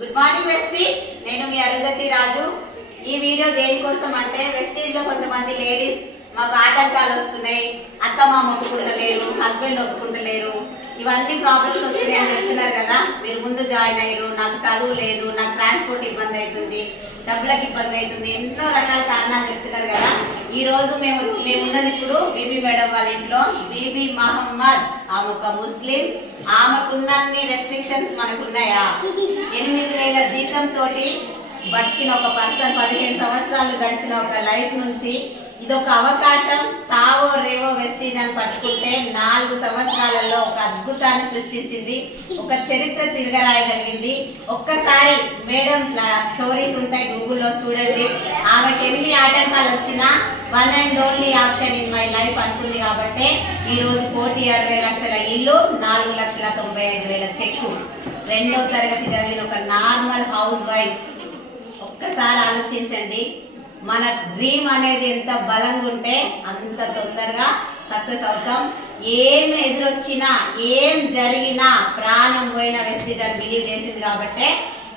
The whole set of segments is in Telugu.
Good morning Vestige. నేను మీ అరుంధతి రాజు. ఈ వీడియో దేనికోసం అంటే వెస్టీజ్ లో కొంతమంది లేడీస్ మాకు ఆటంకాలు వస్తున్నాయి, అత్తమామ ఒప్పుకుంటలేరు, హస్బెండ్ ఒప్పుకుంటలేరు, ఇవన్నీ ప్రాబ్లమ్స్ వస్తున్నాయి అని చెప్తున్నారు కదా. మీరు ముందు జాయిన్ అయ్యారు, నాకు చదువు లేదు, నాకు ట్రాన్స్పోర్ట్ ఇబ్బంది అవుతుంది, డబ్బులకు ఇబ్బంది అవుతుంది, ఎన్నో రకాల కారణాలు చెప్తున్నారు కదా. ఈ రోజు మేము ఉన్నది ఇప్పుడు బీబీ మేడం వాళ్ళ ఇంట్లో. బీబీ మహమ్మద్ ఆమె ఒక ముస్లిం. ఆమెకున్నన్ని రెస్ట్రిక్షన్స్ మనకున్నాయా? 8,000 జీతం తోటి బతికిన ఒక పర్సన్, 15 సంవత్సరాలు గడిచిన ఒక లైఫ్ నుంచి ఇదొక అవకాశం. చావో రేవో వెస్టీజ్ అని పట్టుకుంటే 4 సంవత్సరాలలో ఒక అద్భుతాన్ని సృష్టించింది, ఒక చరిత్ర తిరగరాయగలిగింది. ఒక్కసారి మేడం స్టోరీస్ ఉంటాయి గూగుల్లో చూడండి. ఆమెకి ఎన్ని ఆటంకాలు వచ్చినా one and only option in my life అనుకుంది. కాబట్టి ఈ రోజు 1,60,00,000 లక్షల ఇల్లు, 4,95,000 చెక్కు. 2వ తరగతి చదివిన ఒక నార్మల్ హౌస్ వైఫ్. ఒక్కసారి ఆలోచించండి, మన డ్రీమ్ అనేది ఎంత బలంగా ఉంటే అంత తొందరగా సక్సెస్ అవుతాం. ఏం ఎదురొచ్చినా ఏం జరిగినా ప్రాణం పోయిన వెస్టీజ్ అని బిలీవ్ చేసింది కాబట్టి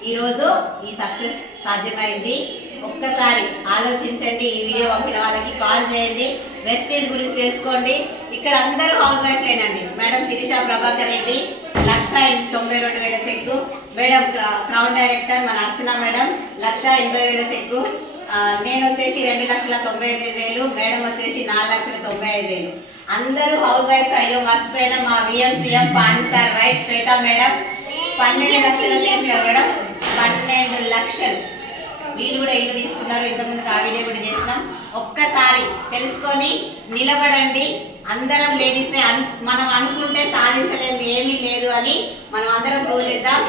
ఈరోజు ఈ సక్సెస్ సాధ్యమైంది. ఒక్కసారి ఆలోచించండి. ఈ వీడియో పంపిన వాళ్ళకి కాల్ చేయండి, వెస్టీజ్ గురించి తెలుసుకోండి. ఇక్కడ అందరూ హౌస్ వైఫ్లేనండి. మేడం శిరీష ప్రభాకర్ రెడ్డి 1,92,000 చెక్కు. మేడం క్రౌన్ డైరెక్టర్ మన అర్చన మేడం 1,80,000 చెక్కు. నేను వచ్చేసి 2,98,000, మేడం వచ్చేసి 4,95,000. అందరూ హౌస్ వైఫ్స్. అయ్యో మర్చిపోయినా మా విఎంసీఎం పాండి సార్ రైట్ శ్వేత మేడం 12 లక్షల చేతి కదా మేడం, 12 లక్షలు. వీళ్ళు కూడా ఇల్లు తీసుకున్నారు. ఇంతకుముందు ఆ వీడియో కూడా చేసినాం. ఒక్కసారి తెలుసుకొని నిలబడండి. అందరం లేడీసే. మనం అనుకుంటే సాధించలేదు ఏమీ లేదు అని మనం అందరం ప్రూవ్ చేద్దాం.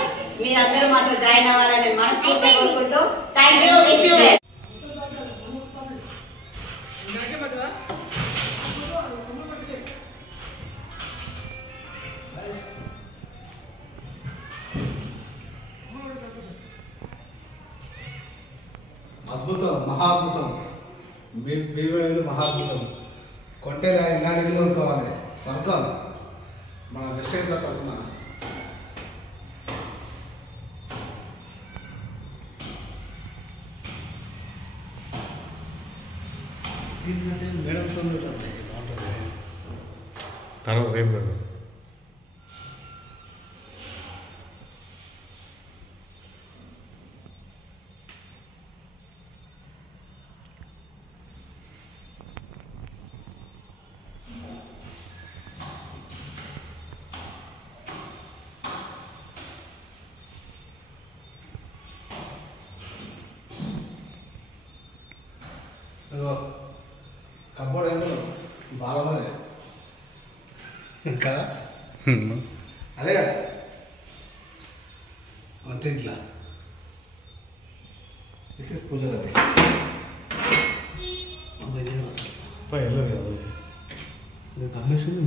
మీరందరూ మాతో జాయిన్ అవ్వాలని మనస్ఫూర్తిగా కోరుకుంటూ థ్యాంక్ యూ. Wish you. అద్భుతం, మహాద్భుతం, బీవీలు మహాద్భుతం. కొంటే ఇలా ఇల్లు కొనుక్కోవాలి. స్వర్గం మన వెస్టేజ్ల తరఫున. దీనికంటే మేడంతో బాగుంటుంది. తర్వాత రేపు కబోర్డ్ ఏమో బాగున్నది కదా, అదే కదా వంటింట్లా. This is cooler. అది వెళ్ళదు గమనించింది.